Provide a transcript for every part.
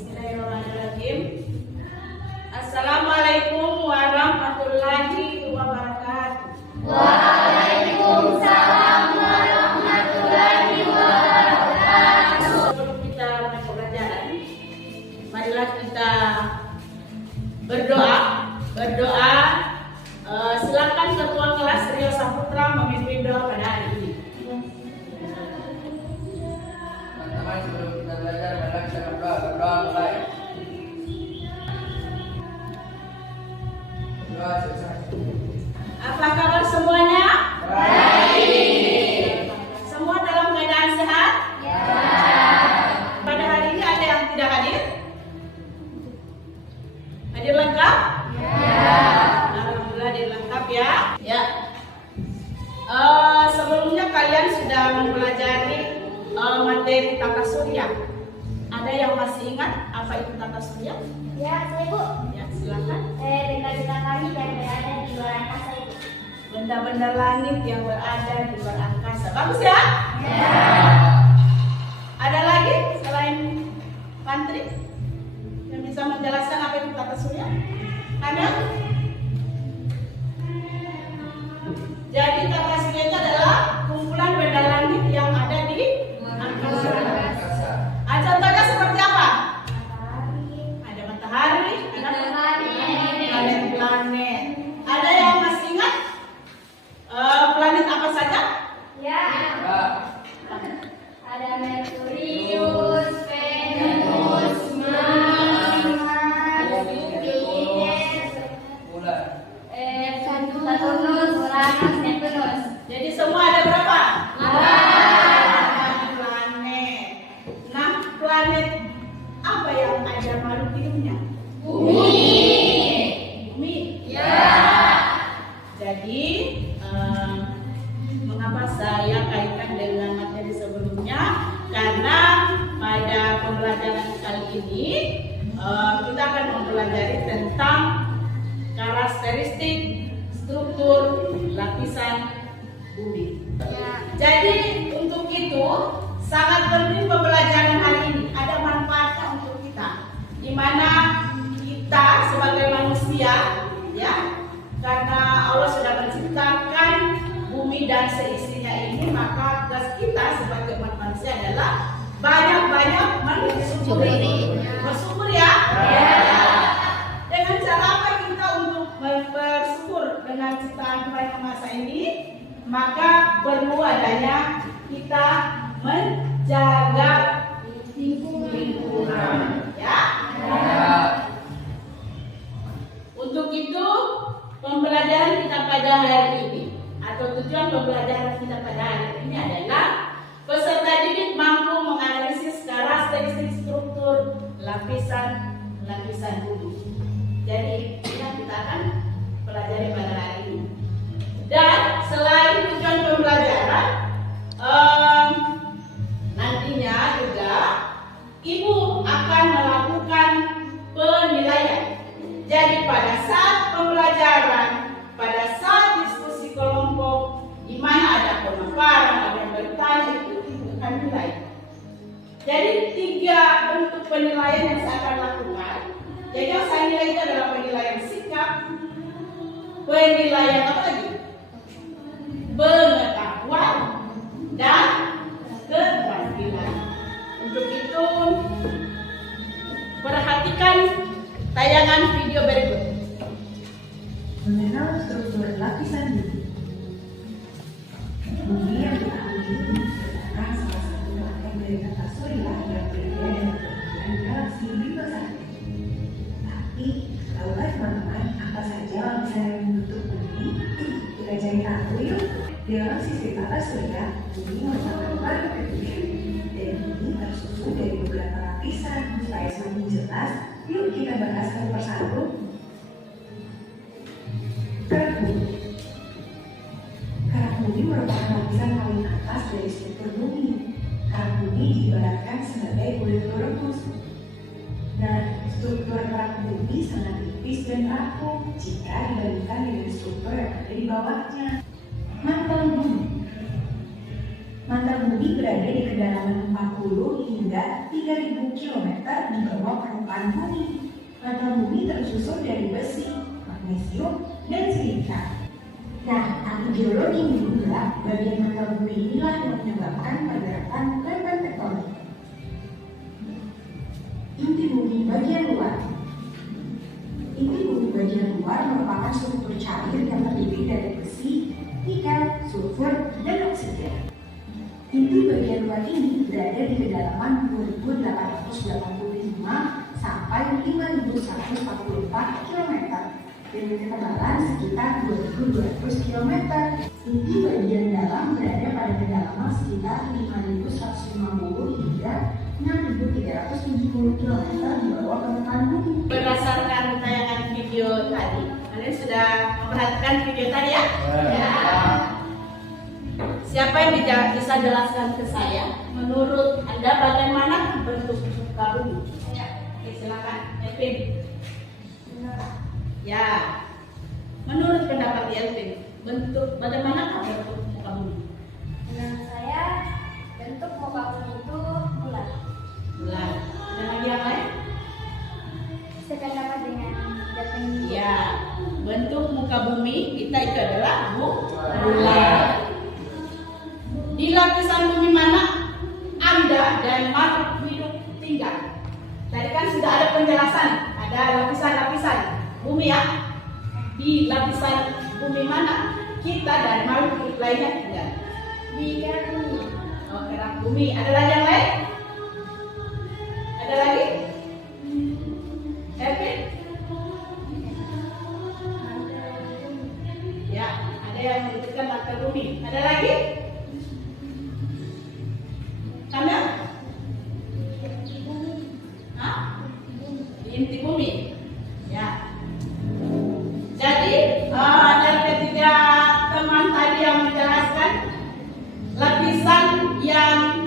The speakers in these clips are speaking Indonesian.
Bismillahirrahmanirrahim. Assalamualaikum warahmatullahi wabarakatuh. Waalaikumsalam warahmatullahi wabarakatuh. Sebelum kita mulai pembelajaran, marilah kita berdoa. Silakan ketua kelas Rio Saputra memimpin doa pada hari ini. Teman-teman, sebelum kita belajar, marilah kita berdoa mulai. Berdoa selesai. Apa kabar semuanya? Baik. Semua dalam keadaan sehat? Ya. Pada hari ini ada yang tidak hadir? Hadir lengkap? Ya. Alhamdulillah hadir lengkap ya. Ya. Sebelumnya kalian sudah mempelajari materi tata surya. Ada yang masih ingat apa itu tata surya? Ya, saya Bu. Ya, silakan. Benda-benda langit yang berada di luar angkasa itu. Benda-benda langit yang berada di luar angkasa. Bagus ya? Ya. Ada lagi selain Pantri yang bisa menjelaskan apa itu tata surya? Ada? Jadi tata surya itu adalah kumpulan benda langit yang ada di angkasa. Angkasa. Contohnya seperti apa? Matahari. Ada matahari, ada Planet. planet-planet. Ada yang masih ingat planet apa saja? Ya. Ya. Ada Merkurius, Venus, Mars, Venus, Bulan. Saturnus, Uranus, Neptunus. Jadi semua ada berapa? 8 planet. Nah, planet apa yang ada makhluk hidupnya? Bumi. Ya. Jadi, mengapa saya kaitkan dengan materi sebelumnya? Karena pada pembelajaran kali ini kita akan mempelajari tentang karakteristik struktur lapisan bumi. Ya. Jadi untuk itu sangat penting pembelajaran hari ini. Ada manfaatnya untuk kita, di mana kita sebagai manusia, ya, karena Allah sudah menciptakan bumi dan seisinya ini, maka tugas kita sebagai umat manusia adalah banyak-banyak bersyukur ya. Dengan cara apa kita untuk bersyukur dengan ciptaan Tuhan Yang Maha Esa ini? Maka perlu adanya kita menjaga lingkungan, ya. Untuk itu pembelajaran kita pada hari ini atau tujuan pembelajaran kita pada hari ini adalah peserta didik mampu menganalisis karakteristik struktur lapisan bumi. Jadi ini kita akan pelajari pada hari ini. Dan selain tujuan pembelajaran, nantinya juga Ibu akan melakukan penilaian. Jadi pada saat pembelajaran, pada saat diskusi kelompok, di mana ada pemaparan, ada yang bertanya, itu Ibu akan nilai. Jadi 3 bentuk penilaian yang saya akan lakukan. Jadi yang saya nilai itu adalah penilaian sikap, penilaian apa lagi? Pengetahuan dan keterampilan. Untuk itu perhatikan tayangan video berikut. Mengenal struktur lapisan bumi. Bumi yang kita miliki merupakan salah satu rangkaian dari tata surya yang berbeda dengan perkiraan galaksi bima sakti. Tapi, tahukah teman-teman apa saja lapisan yang membentuk bumi? Kita cari tahu yuk. Dalam sistem tata surya, bumi merupakan paling kecil dan bumi tersusun dari beberapa lapisan. Supaya semakin jelas, yuk kita bahas satu persatu. Kerak bumi. Kerak bumi merupakan lapisan paling atas dari struktur bumi. Kerak bumi diibaratkan sebagai kulit rebus. Nah, struktur kerak bumi sangat tipis dan rapuh jika dibandingkan dengan struktur yang ada di bawahnya. Mantel bumi. Mantel bumi berada di kedalaman 40 hingga hingga 3.000 km di bawah permukaan bumi. Mantel bumi tersusun dari besi, magnesium, dan silika. Nah, ahli geologi menduga bagian mantel bumi inilah yang menyebabkan pergerakan lempeng tektonik. Inti bumi bagian luar. Inti bumi bagian luar merupakan struktur cair yang terdiri dari besi, nikel, sulfur, dan oksigen. Inti bagian luar ini berada di kedalaman 2.885 sampai 5.144 km dengan ketebalan sekitar 2.200 km. Inti bagian dalam berada pada kedalaman sekitar 5.150 hingga 6.370 km di bawah permukaan bumi. Berdasarkan tayangan video tadi, kalian sudah memperhatikan video tadi ya? Ya. Siapa yang bisa jelaskan ke saya, menurut Anda bagaimana bentuk muka bumi? Oke, silakan, Elvin. Ya, menurut pendapat Elvin, bagaimana bentuk muka bumi? Menurut saya, bentuk muka bumi itu bulat. Bulat. Ada lagi yang lain? Sependapat dengan Dapen. Ya, bentuk muka bumi kita itu adalah bulat. Di lapisan bumi mana Anda dan makhluk hidup tinggal? Tadi kan sudah ada penjelasan, ada lapisan-lapisan bumi ya. Di lapisan bumi mana kita dan makhluk hidup lainnya tinggal? Di kerak bumi. Oh, kerak bumi. Ada lagi yang lain? Ada lagi? Happy? Ya, ada yang menyebutkan mantel bumi. Ada lagi? Karena? Hah? Di inti bumi. Ya. Jadi dari ketiga teman tadi yang menjelaskan lapisan yang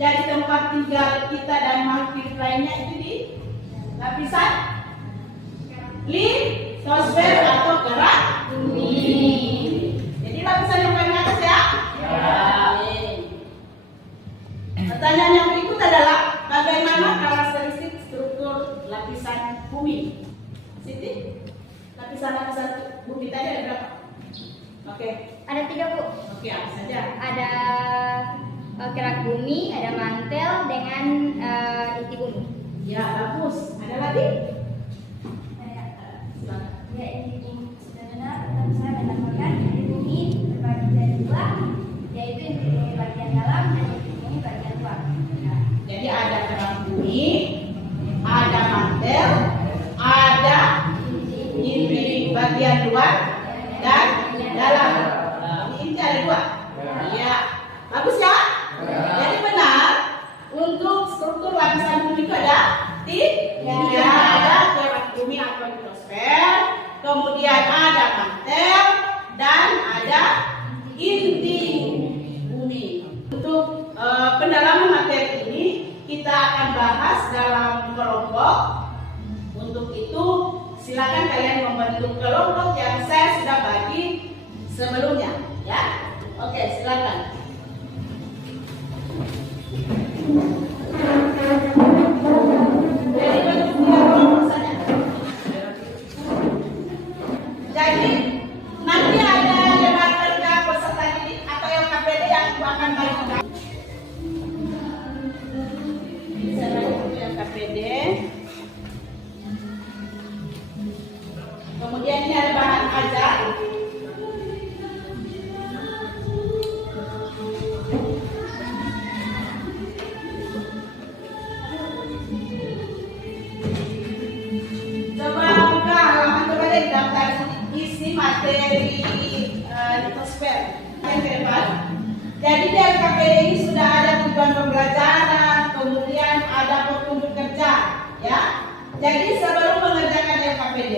jadi tempat tinggal kita dan makhluk hidup lainnya itu di lapisan litosfer atau kerak bumi. Jadi lapisan yang paling atas ya. Pertanyaan yang berikut adalah bagaimana karakteristik struktur lapisan bumi? Siti, lapisan-lapisan bumi tadi ada berapa? Oke. Ada 3, Bu. Oke, apa saja? Ada kerak bumi, ada mantel dengan inti bumi. Ya, bagus. Ada lagi? Silakan. Ya, inti bumi sudah benar. Tetap saya menambahkan inti bumi terbagi dari 2, yaitu inti bumi bagian dalam dan inti bumi bagian luar. Nah, Jadi ada kerak bumi, ada mantel, ada inti bagian luar dan dalam. Ini ada 2. Iya, bagus ya? Jadi benar untuk struktur lapisan bumi itu ada 3. Ada kerak bumi atau litosfer, kemudian ada mantel dan ada inti bumi. Untuk pendalaman materi ini kita akan bahas dalam kelompok. Untuk itu silakan kalian membentuk kelompok yang saya sudah bagi sebelumnya, ya. Oke, silakan. Jadi bentuk 3 kelompok saja. Jadi nanti ada lebar kerja peserta didik atau LKPD yang akan bagi. Bisa bagi LKPD. Kemudian ini ada bahan ajar. Coba buka halaman coba deh daftar isi materi litosfer yang ke depan. Jadi di LKPD ini sudah ada tujuan pembelajaran, kemudian ada petunjuk kerja, ya. Jadi sebelum mengerjakan LKPD,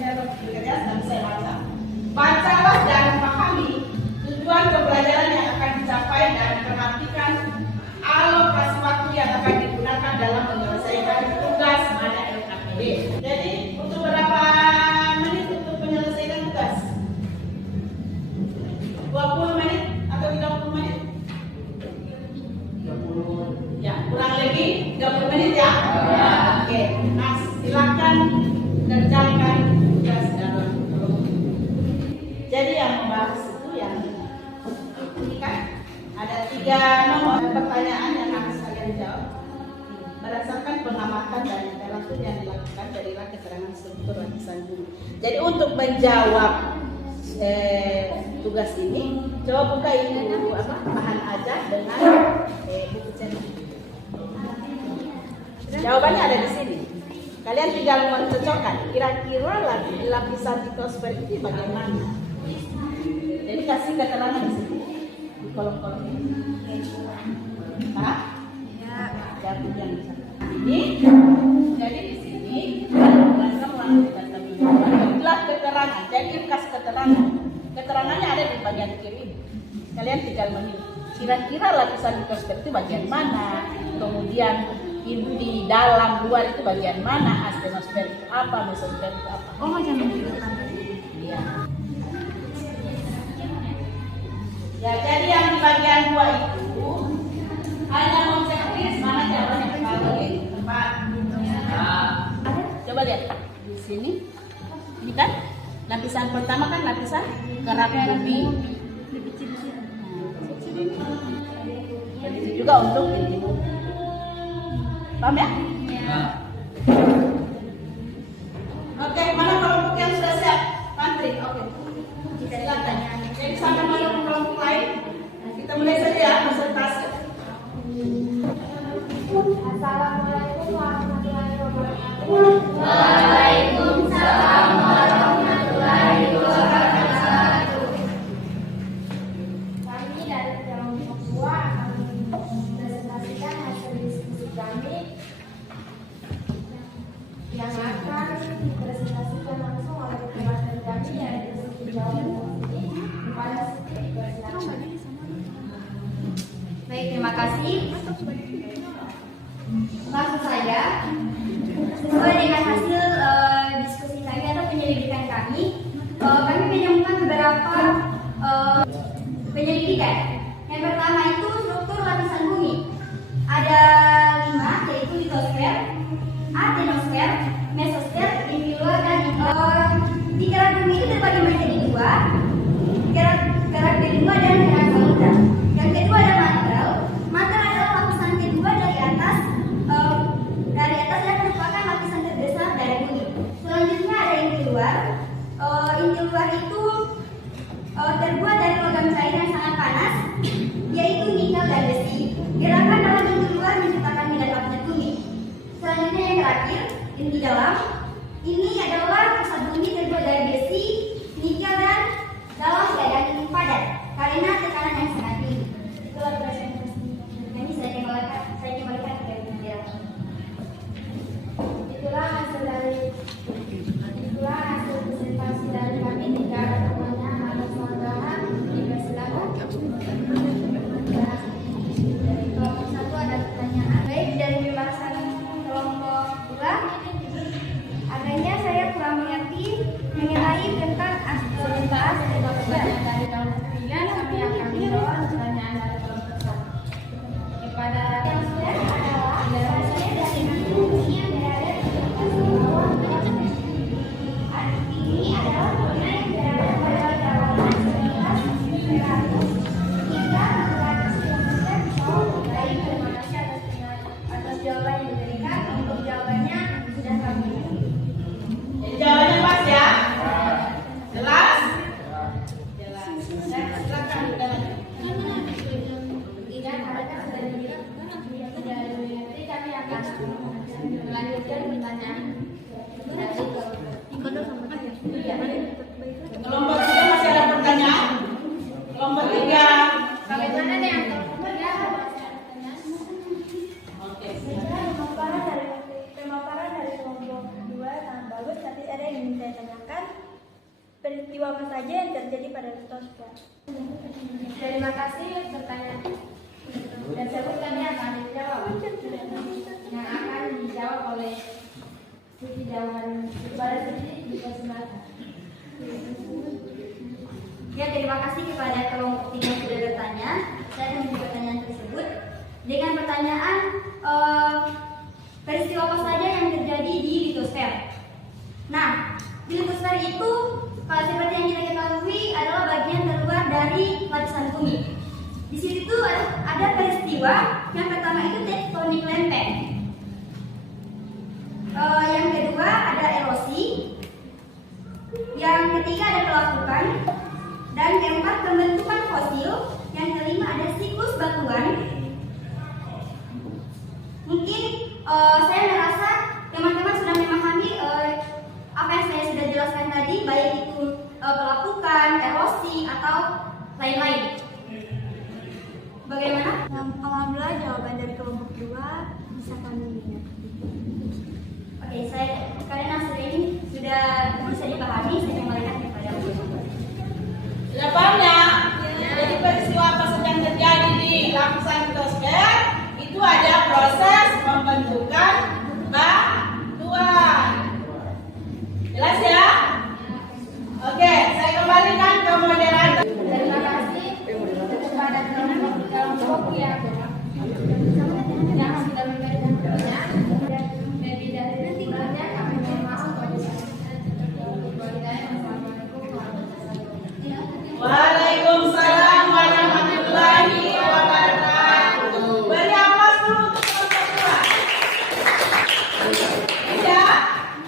bekerja sedang saya baca. Bacalah dan pahami tujuan pembelajaran yang akan dicapai dan perhatikan alokasi waktu yang akan digunakan dalam menyelesaikan tugas pada LKPD. Jadi untuk berapa menit untuk menyelesaikan tugas? 20 menit atau 30 menit? 30 akan kerjakan tugas dalam kelompok. Jadi yang membahas itu yang ini kan ada 3 nomor pertanyaan yang harus kalian jawab berdasarkan pengamatan dan literatur yang dilakukan dari keterangan struktur lapisan bumi. Jadi untuk menjawab tugas ini, coba buka ini bahan aja dengan buku cetak. Jawabannya ada di sini. Kalian tinggal mencocokkan kira-kira lapisan litosfer itu bagaimana. Jadi kasih keterangan di sini di kolom-kolom ini. Hah? Ya, yang ini. Jadi di sini itulah keterangan. Jadi kas keterangan. Keterangannya ada di bagian kiri. Kalian tinggal memilih. Kira-kira lapisan litosfer itu bagian mana? Kemudian inti dalam luar itu bagian mana? Astenosfer itu apa? Mesosfer itu apa? Oh, macam itu. Iya. Ya, jadi yang di bagian 2 itu hanya menchecklist mana jawabannya kalau di tempat. Coba lihat di sini. Ini kan lapisan pertama kan lapisan kerak bumi. Begitu juga untuk inti bumi. Paham ya? Oke, mana kelompok yang sudah siap? Pantri, oke. Silakan. Jadi sampai masuk ke kelompok lain. Kita mulai saja ya presentasi. Assalamualaikum warahmatullahi wabarakatuh. Waalaikumsalam warahmatullahi wabarakatuh. Kami dari kelompok 2 akan mempresentasikan hasil diskusi kami yang akan dipresentasikan langsung oleh ketua dari kami yaitu Siti Jawab ini kepada Siti bersilakan. Baik, terima kasih. Langsung saja, sesuai dengan hasil diskusi kami atau penyelidikan kami menemukan beberapa penyelidikan. Yang pertama itu struktur lapisan bumi. Ada 5, yaitu litosfer, atenosfer, mesosfer, inti luar, dan di kerak bumi itu terbagi menjadi 2, kerak kedua dan kerak samudra. Yang kedua ada mantel. Mantel adalah lapisan kedua dari atas dan merupakan lapisan terbesar dari bumi. Selanjutnya ada inti luar. Inti luar itu terbuat dari logam cair yang sangat panas, yaitu nikel dan besi. Gerakan dalam inti luar menciptakan medan magnet bumi. Selanjutnya yang terakhir, inti dalam. Ini adalah pusat bumi terbuat dari besi, nikel dan dalam keadaan inti padat karena tekanan yang sangat tinggi. Itulah presentasi. Ini saya kembalikan ke media. Itulah hasil presentasi dari kami. Jika ada pertanyaan atau tambahan, dipersilakan. Dari kelompok 1 ada pertanyaan. Baik, dari pembahasan kelompok 2, adanya saya kurang mengerti mengenai tentang asteroid dari kelompok 3. Kami akan menjawab pertanyaan dari kelompok 1. Kepada yang sudah adalah saya dari bumi yang berada di atas bawah ini adalah bumi yang berada pada kedalaman sekitar 100 hingga 200 km bawah. Baik, terima kasih atas jawaban yang diberikan. Untuk jawabannya sudah kami. Jadi jawabannya pas ya? Jelas? Jelas. Silakan kita lanjut. Tidak, mereka sudah dibilang jadi kami akan melanjutkan pertanyaan dari Kelompok 3 masih ada pertanyaan? Kelompok 3. bagaimana nih yang kelompok 3? Oke. Pemaparan dari kelompok 2 sangat bagus, tapi ada yang ingin saya tanyakan. Peristiwa apa saja yang terjadi pada litosfer? Terima kasih pertanyaan. Dan sebut kami akan dijawab. Yang akan dijawab oleh Siti Jawaban. Kepada Siti dipersilakan. Ya, terima kasih kepada kelompok 3 yang sudah bertanya. Saya akan menjawab pertanyaan tersebut dengan pertanyaan peristiwa apa saja yang terjadi di litosfer. Nah, di litosfer itu kalau seperti yang kita ketahui adalah bagian terluar dari lapisan bumi. Di situ tuh ada peristiwa yang pertama itu tektonik lempeng. Yang kedua ada erosi. Yang ketiga ada pelapukan. Dan keempat pembentukan fosil. Yang kelima ada siklus batuan. Mungkin saya merasa teman-teman sudah memahami apa yang saya sudah jelaskan tadi, baik itu pelapukan, erosi, atau lain-lain. Bagaimana? Alhamdulillah jawaban dari kelompok 2 bisa kami lihat. Oke, karena ini sudah bisa dipahami, saya kembalikan kepada Bu. Jawabannya, jadi peristiwa apa sedang terjadi di lapisan litosfer itu ada proses pembentukan batuan. Jelas ya? Oke, saya kembalikan ke moderator. Terima kasih kepada kelompok yang sudah memberikan pertanyaan. Lebih dari tinggalnya kami mohon maaf kepada Waalaikumsalam warahmatullahi wabarakatuh. Beri aplaus dulu untuk kelompok 2. Ya,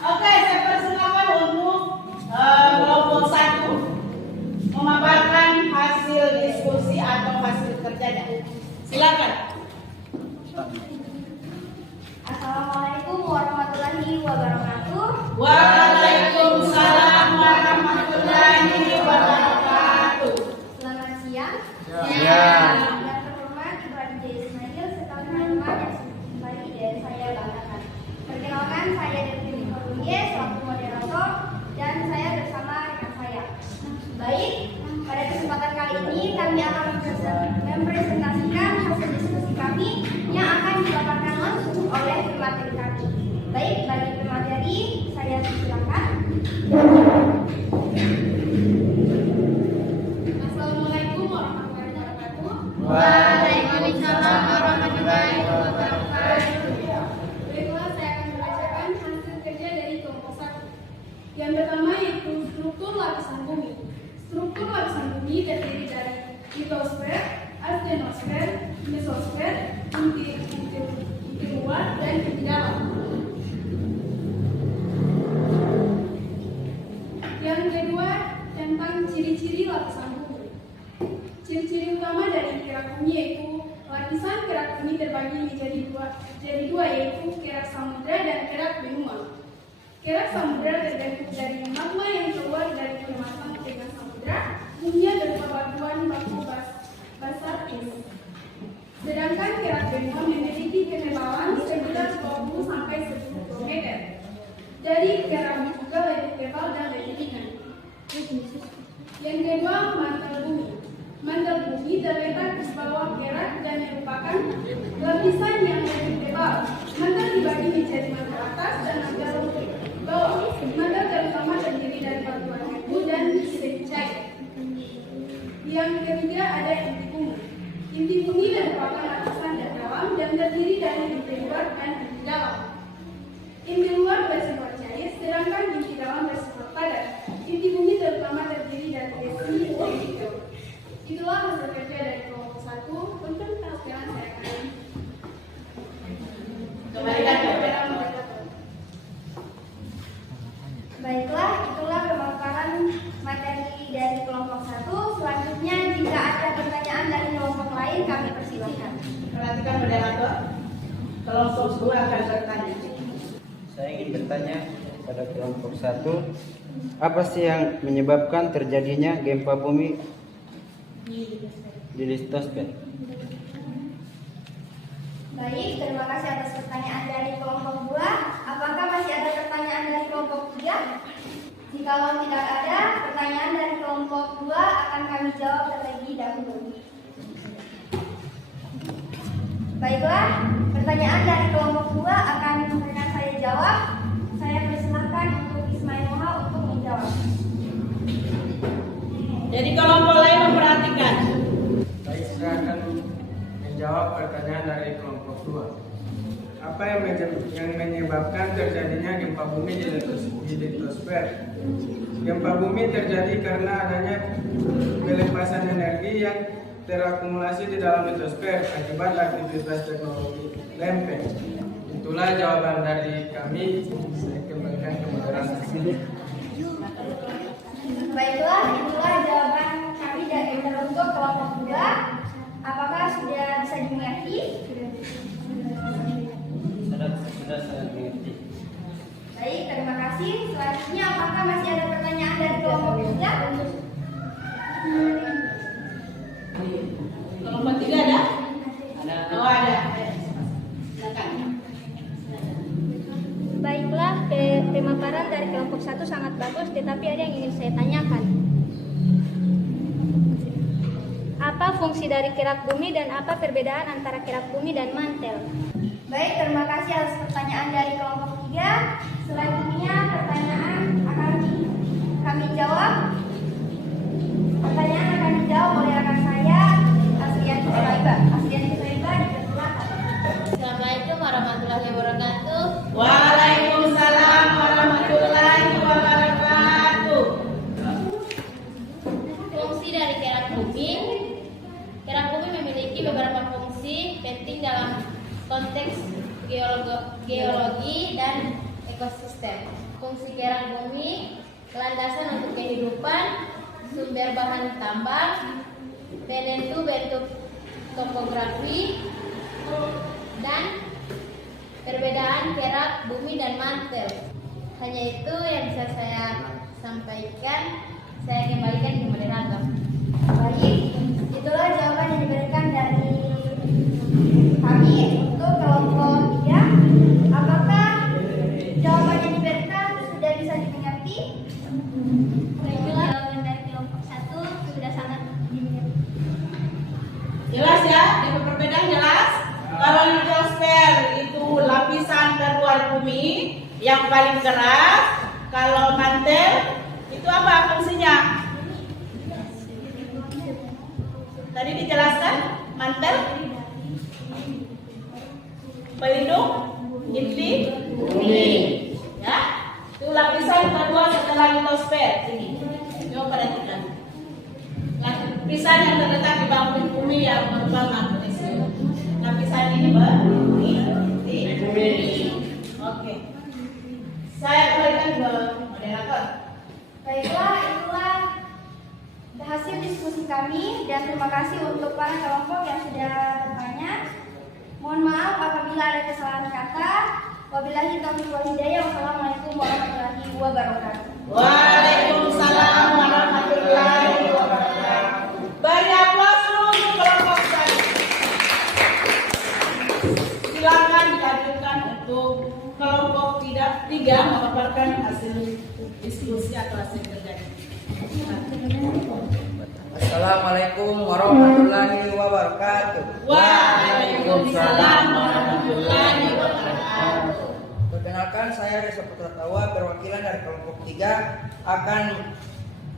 oke, saya persilakan untuk kelompok 1 memaparkan hasil diskusi atau hasil kerjanya. Silakan. Assalamualaikum warahmatullahi wabarakatuh. Waalaikumsalam warahmatullahi wabarakatuh. Selamat siang. Ya. Yang terhormat Ibu Adi Ismail serta teman-teman yang kembali dan saya banggakan. Perkenalkan, saya Devi Korunye selaku moderator dan saya bersama rekan saya. Baik, pada kesempatan kali ini kami akan mempresentasikan hasil diskusi kami yang akan dipaparkan langsung oleh pemateri kami. Baik, bagi pemateri saya silakan. Assalamualaikum warahmatullahi wabarakatuh. Waalaikumsalam warahmatullahi wabarakatuh. Baiklah, saya akan membacakan hasil kerja dari kelompok 1. Yang pertama yaitu struktur lapisan bumi. Struktur lapisan bumi terdiri dari litosfer, astenosfer, mesosfer, inti luar, dan inti dalam. Yang kedua tentang ciri-ciri lapisan bumi. Ciri-ciri utama dari kerak bumi yaitu lapisan kerak bumi terbagi menjadi dua yaitu kerak samudra dan kerak benua. Kerak samudra terbentuk dari magma yang keluar dari permukaan kerak samudra, umumnya berupa batuan baku basalt es. Sedangkan kerak benua memiliki ketebalan sekitar 20 sampai 10 km. Jadi kerak juga lebih tebal dan lebih ringan. Yang kedua, mantel bumi. Mantel bumi terletak di bawah kerak dan merupakan lapisan yang lebih tebal. Mantel dibagi menjadi mantel atas dan mantel bawah. Mantel terutama terdiri dari batuan abu dan sedikit cair. Yang ketiga ada inti bumi. Inti bumi merupakan lapisan dalam dan terdiri dari inti luar dan inti dalam. Inti luar bersifat cair, sedangkan inti dalam bersifat padat. Inti bumi terutama terdiri dari besi dan nikel. Itulah hasil kerja dari kelompok 1. Untuk sekarang saya akan Kembalikan ke Baiklah, itulah pemaparan materi dari kelompok 1. Selanjutnya, jika ada pertanyaan dari kelompok lain, kami persilahkan. Perhatikan moderator. Kelompok 2 akan bertanya. Saya ingin bertanya pada kelompok 1, apa sih yang menyebabkan terjadinya gempa bumi di litosfer? Baik, terima kasih atas pertanyaan dari kelompok 2. Apakah masih ada pertanyaan dari kelompok 3? Jikalau tidak ada, pertanyaan dari kelompok 2 akan kami jawab terlebih dahulu. Baiklah, pertanyaan dari kelompok 2 akan saya jawab. Saya persilahkan untuk Ismail Moha untuk menjawab. Jadi kelompok lain memperhatikan. Baik, saya akan menjawab pertanyaan dari kelompok 2. Apa yang menyebabkan terjadinya gempa bumi di litosfer? Gempa bumi terjadi karena adanya pelepasan energi yang terakumulasi di dalam litosfer akibat aktivitas teknologi lempeng. Itulah jawaban dari kami. Saya kembalikan ke moderasi. Baiklah, itulah jawaban kami dari untuk kelompok 2. Apakah sudah bisa dimengerti? Sudah saya mengerti. Baik, terima kasih. Selanjutnya, apakah masih ada pertanyaan dari kelompok 3? Kelompok 3 ada? Oh, ada. Silakan. Baiklah, pemaparan dari kelompok 1 sangat bagus, tetapi ada yang ingin saya tanyakan. Apa fungsi dari kerak bumi dan apa perbedaan antara kerak bumi dan mantel? Baik, terima kasih atas pertanyaan dari kelompok 3. Selanjutnya, pertanyaan akan kami jawab. Pertanyaan akan dijawab oleh rekan saya, Asrianti Sulaiba. Asrianti Sulaiba, dipersilakan. Assalamualaikum warahmatullahi wabarakatuh. Waalaikumsalam warahmatullahi wabarakatuh. Fungsi dari kerak bumi. Kerak bumi memiliki beberapa fungsi penting dalam konteks geologi dan ekosistem. Fungsi kerak bumi, landasan untuk kehidupan, sumber bahan tambang, penentu bentuk topografi, dan perbedaan kerak bumi dan mantel. Hanya itu yang bisa saya sampaikan. Saya kembalikan ke moderator. Baik, itulah jawaban yang diberikan dari kami untuk kelompok 3. Apakah jawaban yang diberikan sudah bisa dimengerti? Baiklah, jawaban dari kelompok 1 sudah sangat dimengerti. Jelas ya? Di perbedaan jelas? Kalau litosfer itu lapisan terluar bumi yang paling keras. Kalau mantel itu apa fungsinya? Tadi dijelaskan mantel pelindung inti bumi. Ya, itu lapisan kedua setelah litosfer ini. Coba perhatikan. Lapisan yang terletak di bawah bumi yang berupa magnesium. Lapisan ini bumi. Oke. Saya kembalikan ke moderator. Baiklah, itulah hasil diskusi kami dan terima kasih untuk para kelompok yang sudah bertanya. Mohon maaf apabila ada kesalahan kata. Wabillahi taufiq wal hidayah. Wassalamualaikum warahmatullahi wabarakatuh. Waalaikumsalam warahmatullahi wabarakatuh. Beri aplaus dulu untuk kelompok 1. Silakan dihadirkan untuk kelompok 3 memaparkan hasil diskusi atau hasil kerja. Assalamualaikum warahmatullahi wabarakatuh. Waalaikumsalam warahmatullahi wabarakatuh. Perkenalkan, saya Reza Putra Tawa, perwakilan dari kelompok 3 akan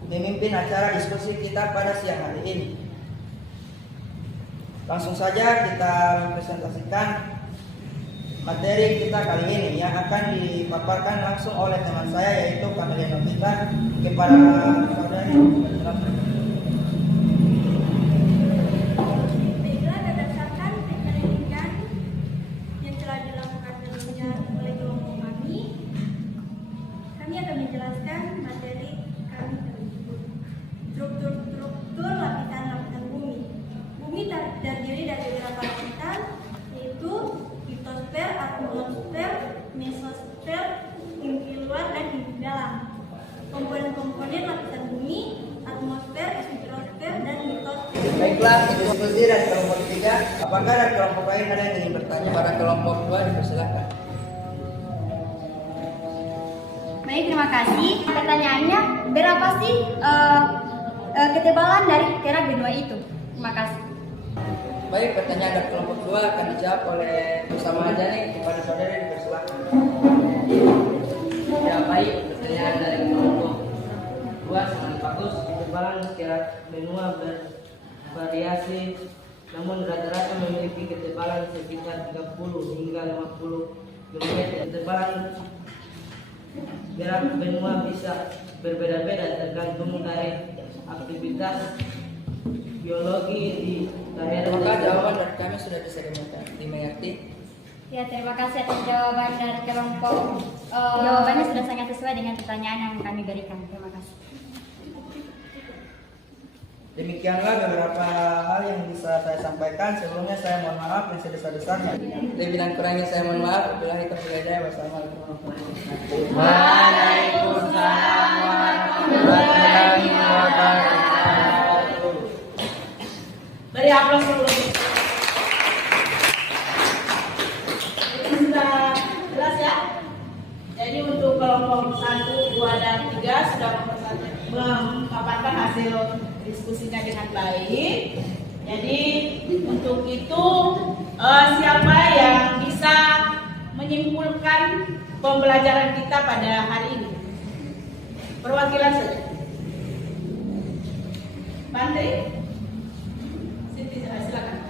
memimpin acara diskusi kita pada siang hari ini. Langsung saja kita mempresentasikan materi kita kali ini yang akan dipaparkan langsung oleh teman saya, yaitu Kamelia Novita, kepada saudari. Baiklah, berdasarkan penyelidikan yang telah dilakukan sebelumnya oleh kelompok kami akan menjelaskan materi kami tersebut. Struktur lapisan bumi. Bumi terdiri dari beberapa lapisan, yaitu litosfer, atmosfer, mesosfer, inti luar, dan inti dalam. Komponen-komponen lapisan bumi, atmosfer, hidrosfer, dan litosfer. Baiklah, diskusi dari kelompok 3. Apakah dari kelompok lain ada yang ingin bertanya? Pada kelompok 2 dipersilakan. Baik, terima kasih. Pertanyaannya, berapa sih ketebalan dari kerak B2 itu? Terima kasih. Baik, pertanyaan dari kelompok 2 akan dijawab oleh bersama aja nih kepada saudari, dipersilakan. Ya, baik, pertanyaan dari kelompok 2 sangat bagus. Ketebalan kerak benua bervariasi namun rata-rata memiliki ketebalan sekitar 30 hingga 50 km. Ketebalan gerak benua bisa berbeda-beda tergantung dari aktivitas biologi di daerah. Maka jawaban dari kami sudah bisa dimengerti. Ya, terima kasih atas jawaban dari kelompok. Jawabannya sudah sangat sesuai dengan pertanyaan yang kami berikan. Terima kasih. Demikianlah beberapa hal yang bisa saya sampaikan. Sebelumnya saya mohon maaf yang sebesar-besarnya. Lebih dan kurangnya saya mohon maaf. Wabillahi taufiq wal hidayah. Wassalamualaikum warahmatullahi wabarakatuh. Waalaikumsalam warahmatullahi wabarakatuh. Beri aplaus dulu. Itu sudah jelas ya. Jadi untuk kelompok 1, 2, dan 3 sudah memaparkan hasil diskusinya dengan baik. Jadi untuk itu siapa yang bisa menyimpulkan pembelajaran kita pada hari ini? Perwakilan saja. Bantri, Siti, silakan.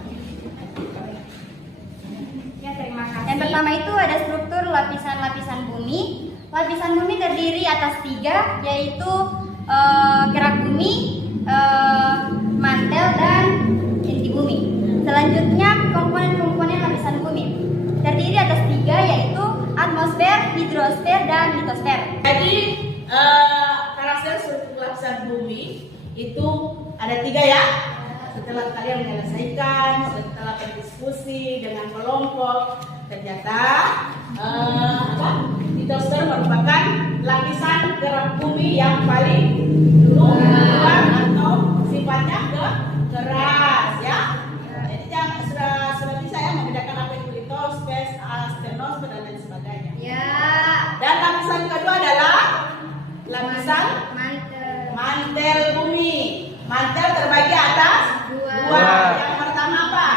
Ya, terima kasih. Yang pertama itu ada struktur lapisan-lapisan bumi. Lapisan bumi terdiri atas 3, yaitu kerak bumi, mantel, dan inti bumi. Selanjutnya komponen-komponen lapisan bumi terdiri atas 3, yaitu atmosfer, hidrosfer, dan litosfer. Jadi karakter struktur lapisan bumi itu ada 3 ya. Setelah kalian menyelesaikan, setelah berdiskusi dengan kelompok, ternyata litosfer merupakan lapisan kerak bumi yang paling luar atau sifatnya keras ya. Jadi jangan sudah bisa ya membedakan apa itu litosfer, astenosfer, dan lain sebagainya. Ya. Dan lapisan kedua adalah lapisan Mantel. bumi. Mantel terbagi atas 2. Yang pertama apa?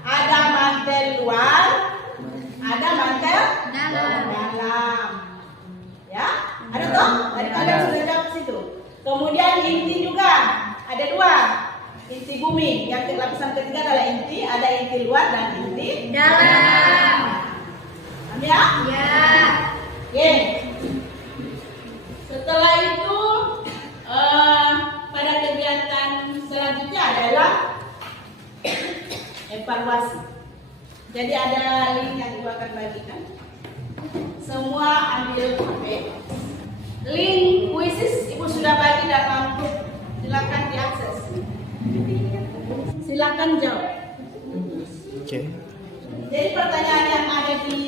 Ada mantel luar, ada mantel dalam. Ya, ada toh? Tadi kalian sudah jawab ke situ. Kemudian inti juga ada 2. Inti bumi. Yang lapisan ketiga adalah inti. Ada inti luar dan inti Dalam. Paham ya? Ya. Oke. Setelah itu pada kegiatan selanjutnya adalah evaluasi. Jadi ada link yang Ibu akan bagikan. Semua ambil HP. Link kuisis Ibu sudah bagi dalam grup. Silakan diakses. Silakan jawab. Oke. Jadi pertanyaan yang ada di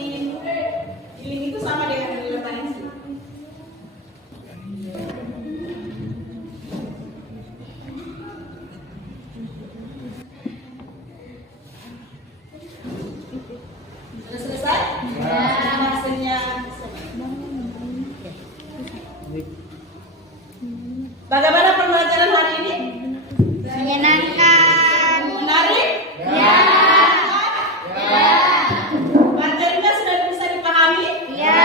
link itu sama dengan di depan ini. Sudah selesai? Ya. Maksudnya bagaimana pembelajaran hari ini? Menyenangkan. Menarik? Ya. Materinya sudah bisa dipahami? Ya.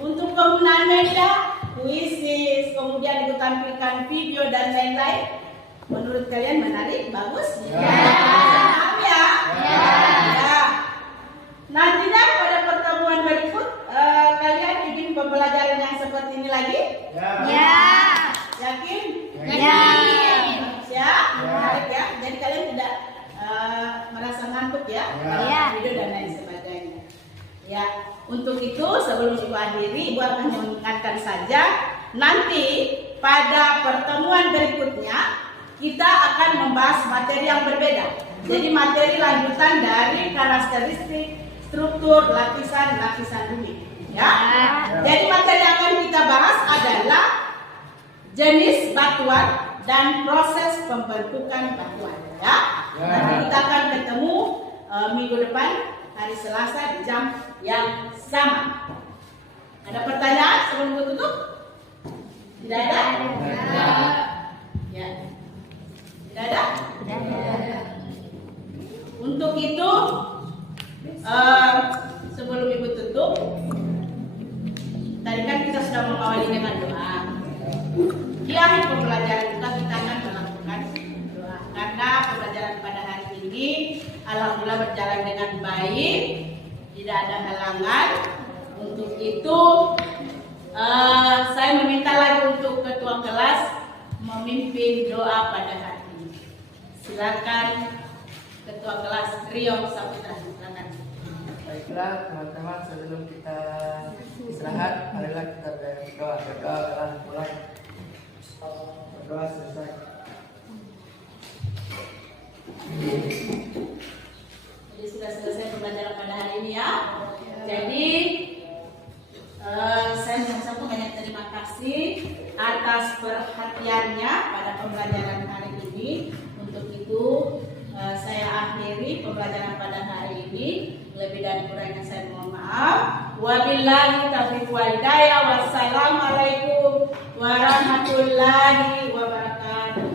Untuk penggunaan media, kuisis, kemudian Ibu tampilkan video dan lain-lain. Menurut kalian menarik? Bagus? Ya. Paham ya? Ya. Nantinya pada pertemuan berikut kalian bikin pembelajaran yang seperti ini lagi? Ya. Yakin? Ya. Ya. Menarik ya. Jadi kalian tidak merasa ngantuk ya? Ya. Video dan lain sebagainya. Ya. Untuk itu sebelum Ibu akhiri, Ibu akan mengingatkan saja nanti pada pertemuan berikutnya kita akan membahas materi yang berbeda. Jadi materi lanjutan dari karakteristik struktur lapisan-lapisan bumi. Ya. Jadi materi yang akan kita bahas adalah jenis batuan dan proses pembentukan batuan. Ya. Nanti kita akan ketemu minggu depan hari Selasa di jam yang sama. Ada pertanyaan sebelum tutup? Tidak ada? Ya. Tidak ada? Untuk itu sebelum Ibu tutup, tadi kan kita sudah mengawali dengan doa. Di akhir pembelajaran kita akan melakukan doa karena pembelajaran pada hari alhamdulillah berjalan dengan baik, tidak ada halangan. Untuk itu saya meminta lagi untuk ketua kelas memimpin doa pada hari ini. Silakan ketua kelas Rio Saputra, silakan. Baiklah teman-teman, sebelum kita istirahat, marilah kita berdoa mulai. Berdoa selesai. Jadi sudah selesai pembelajaran pada hari ini ya. Jadi saya mengucapkan banyak terima kasih atas perhatiannya pada pembelajaran hari ini. Untuk itu saya akhiri pembelajaran pada hari ini. Lebih dan kurangnya saya mohon maaf. Wabillahi taufiq wal hidayah. Wassalamualaikum warahmatullahi wabarakatuh.